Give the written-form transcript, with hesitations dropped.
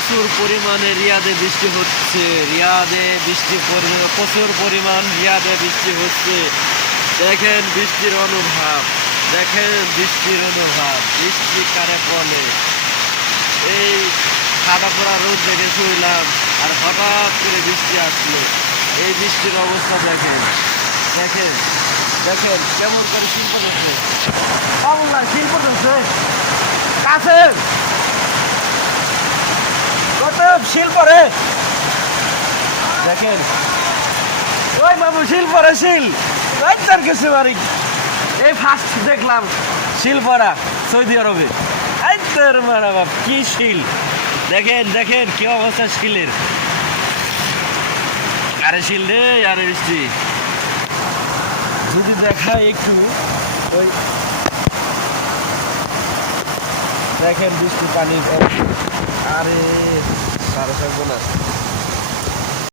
প্রচুর পরিমাণে রিয়াদে বৃষ্টি হচ্ছে। রিয়াদে বৃষ্টি প্রচুর পরিমাণ রিয়াদে বৃষ্টি হচ্ছে। দেখেন বৃষ্টির অনুভব, দেখেন বৃষ্টির অনুভব। বৃষ্টি কারে বলে? এই সাদা পোড়া রোদ দেখে শুইলাম, আর হঠাৎ করে বৃষ্টি আসলো। এই বৃষ্টির অবস্থা দেখেন, দেখেন দেখেন কেমন করে শিল্প দেখছে। বাবুল্লাহ শিল্প দেখছে কাছে কত শিল্প রে। দেখেন ওই বাবু শিল্প রে, শিল তার কিছু বাড়ি। এই ফার্স্ট দেখলাম শিল্পরা সৌদি আরবে। এই তোর মারা বাপ কি শিল! দেখেন দেখেন কি অবস্থা শিলের। আরে শিল রে, আরে বৃষ্টি যদি দেখায় একটু, ওই দেখেন বৃষ্টি পানি। আরে সারা সব না